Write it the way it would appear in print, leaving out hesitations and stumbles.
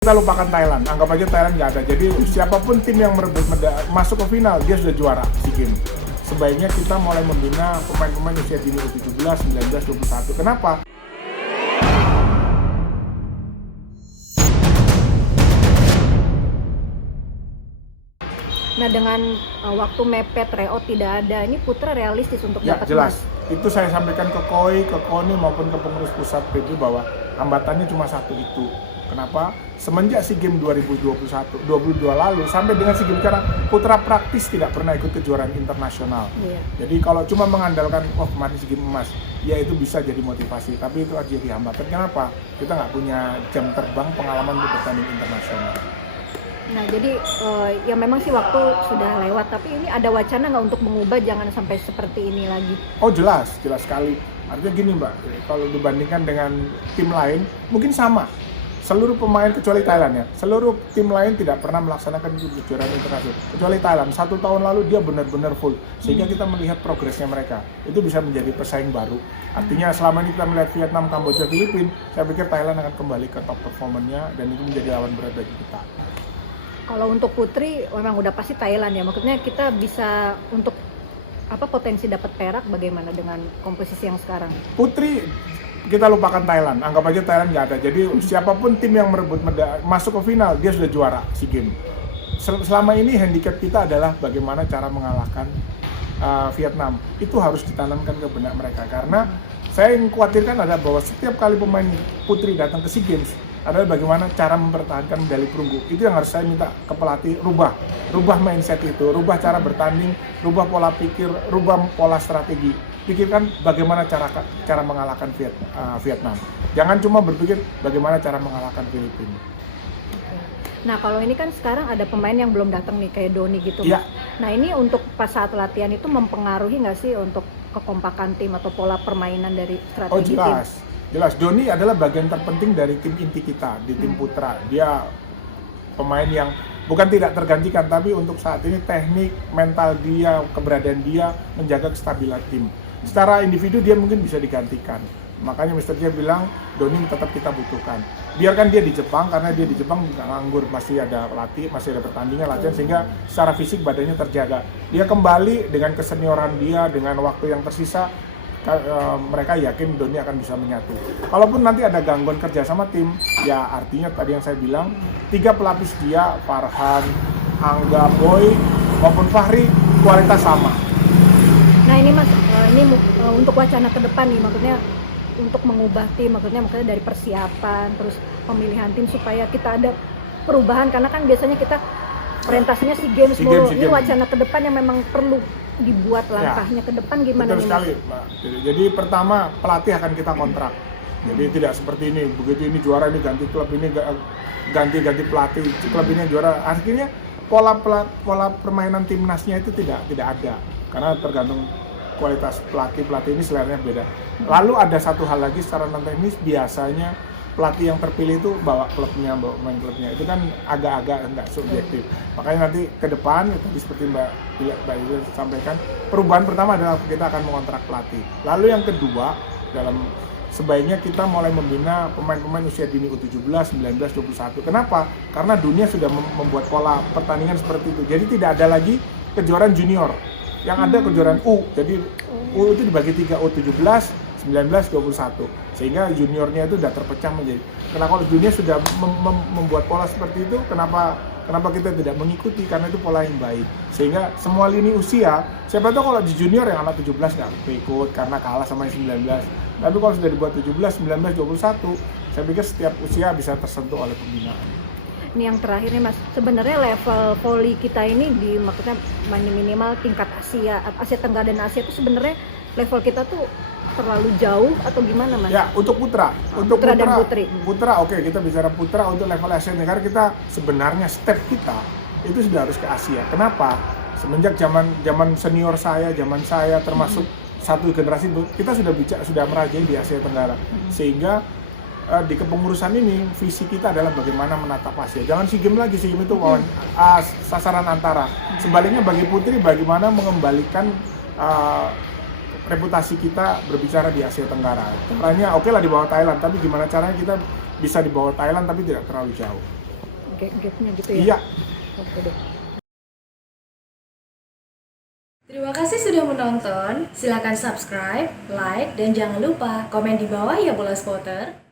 Kita lupakan Thailand, anggap aja Thailand nggak ada. Jadi siapapun tim yang merebut masuk ke final, dia sudah juara SEA Games. Sebaiknya kita mulai membina pemain-pemain usia dini U17, 19, 21. Kenapa? Nah, dengan waktu mepet tryout tidak ada, ini Putra realistis untuk Ya dapat jelas, emas? itu saya sampaikan ke KOI, ke KONI maupun ke pengurus pusat PB bahwa hambatannya cuma satu itu. Kenapa? Semenjak SEA Games 2022 lalu sampai dengan SEA Games sekarang, Putra praktis tidak pernah ikut kejuaraan internasional. Iya. Jadi kalau cuma mengandalkan, kemarin SEA Games emas, ya itu bisa jadi motivasi, tapi itu aja jadi hambatan. Kenapa? Kita nggak punya jam terbang pengalaman untuk bertanding internasional. Nah, jadi ya memang sih waktu sudah lewat, tapi ini ada wacana nggak untuk mengubah jangan sampai seperti ini lagi? Oh jelas sekali. Artinya gini Mbak, kalau dibandingkan dengan tim lain, mungkin sama. Seluruh pemain kecuali Thailand ya, seluruh tim lain tidak pernah melaksanakan kejuaraan internasional. Kecuali Thailand, 1 tahun lalu dia benar-benar full. Sehingga kita melihat progresnya mereka. Itu bisa menjadi pesaing baru. Artinya selama ini kita melihat Vietnam, Kamboja, Filipina, saya pikir Thailand akan kembali ke top performanya dan itu menjadi lawan berat bagi kita. Kalau untuk putri memang udah pasti Thailand ya. Maksudnya kita bisa untuk potensi dapat perak bagaimana dengan komposisi yang sekarang? Putri kita lupakan Thailand, anggap aja Thailand nggak ada. Jadi siapapun tim yang merebut masuk ke final, dia sudah juara SEA Games. Selama ini handicap kita adalah bagaimana cara mengalahkan Vietnam. Itu harus ditanamkan ke benak mereka karena saya yang khawatirkan adalah bahwa setiap kali pemain putri datang ke SEA Games adalah bagaimana cara mempertahankan medali perunggu. Itu yang harus saya minta ke pelatih, rubah mindset itu, rubah cara bertanding, rubah pola pikir, rubah pola strategi. Pikirkan bagaimana cara mengalahkan Vietnam. Jangan cuma berpikir bagaimana cara mengalahkan Filipina. Nah, kalau ini kan sekarang ada pemain yang belum datang nih kayak Doni gitu. Ya. Nah, ini untuk pas saat latihan itu mempengaruhi nggak sih untuk kekompakan tim atau pola permainan dari strategi tim? Jelas. Doni adalah bagian terpenting dari tim inti kita di tim Putra. Dia pemain yang bukan tidak tergantikan, tapi untuk saat ini teknik, mental dia, keberadaan dia menjaga kestabilan tim. Secara individu dia mungkin bisa digantikan. Makanya Mr. J bilang Doni tetap kita butuhkan. Biarkan dia di Jepang, karena dia di Jepang nggak nganggur, masih ada latih, masih ada pertandingan, latihan, sehingga secara fisik badannya terjaga. Dia kembali dengan kesenioran dia, dengan waktu yang tersisa, mereka yakin Doni akan bisa menyatu. Kalaupun nanti ada gangguan kerja sama tim, ya artinya tadi yang saya bilang, 3 pelapis dia, Farhan, Angga, Boy, maupun Fahri, kualitas sama. Nah ini Mas, ini untuk wacana ke depan nih, maksudnya untuk mengubah tim, maksudnya dari persiapan, terus pemilihan tim supaya kita ada perubahan, karena kan biasanya kita orientasinya SEA Games mulu. Ini wacana ke depan yang memang perlu dibuat langkahnya ke depan gimana nih Mas? Betul sekali Mbak. Jadi pertama pelatih akan kita kontrak. Jadi tidak seperti ini, begitu ini juara ini ganti klub, ini ganti pelatih, klub ini juara. Akhirnya pola permainan timnasnya itu tidak ada. Karena tergantung kualitas pelatih ini seleranya beda. Lalu ada satu hal lagi secara non teknis, biasanya pelatih yang terpilih itu bawa main klubnya. Itu kan agak-agak enggak subjektif. Makanya nanti ke depan itu seperti Mbak Ila sampaikan, perubahan pertama adalah kita akan mengontrak pelatih. Lalu yang kedua, sebaiknya kita mulai membina pemain-pemain usia dini U17, 19, 21. Kenapa? Karena dunia sudah membuat pola pertandingan seperti itu. Jadi tidak ada lagi kejuaraan junior. Yang ada kejuaraan U. Jadi U itu dibagi 3, U17, 19, 21. Sehingga juniornya itu sudah terpecah menjadi. Karena kalau dunia sudah membuat pola seperti itu, kenapa kita tidak mengikuti? Karena itu pola yang baik. Sehingga semua lini usia, siapa tahu kalau di junior yang anak 17 nggak ikut karena kalah sama yang 19. Tapi kalau sudah dibuat 17, 19, 21, saya pikir setiap usia bisa tersentuh oleh pembinaan. Ini yang terakhir nih Mas, sebenarnya level voli kita ini maksudnya minimal tingkat Asia Tenggara dan Asia itu sebenarnya level kita tuh terlalu jauh atau gimana Mas? Ya, untuk putra dan putri. Putra oke, kita bicara putra untuk level Asia Tenggara kita sebenarnya step kita itu sudah harus ke Asia. Kenapa? Semenjak zaman senior saya, zaman saya termasuk satu generasi itu kita sudah merajai di Asia Tenggara. Sehingga di kepengurusan ini visi kita adalah bagaimana menatap Asia. Jangan SEA Games lagi, SEA Games itu sasaran antara. Sebaliknya bagi putri bagaimana mengembalikan reputasi kita berbicara di Asia Tenggara. Caranya oke lah di bawah Thailand, tapi gimana caranya kita bisa di bawah Thailand tapi tidak terlalu jauh. gapnya gitu ya? Iya. Oke deh. Terima kasih sudah menonton. Silakan subscribe, like, dan jangan lupa komen di bawah ya Bola Spotter.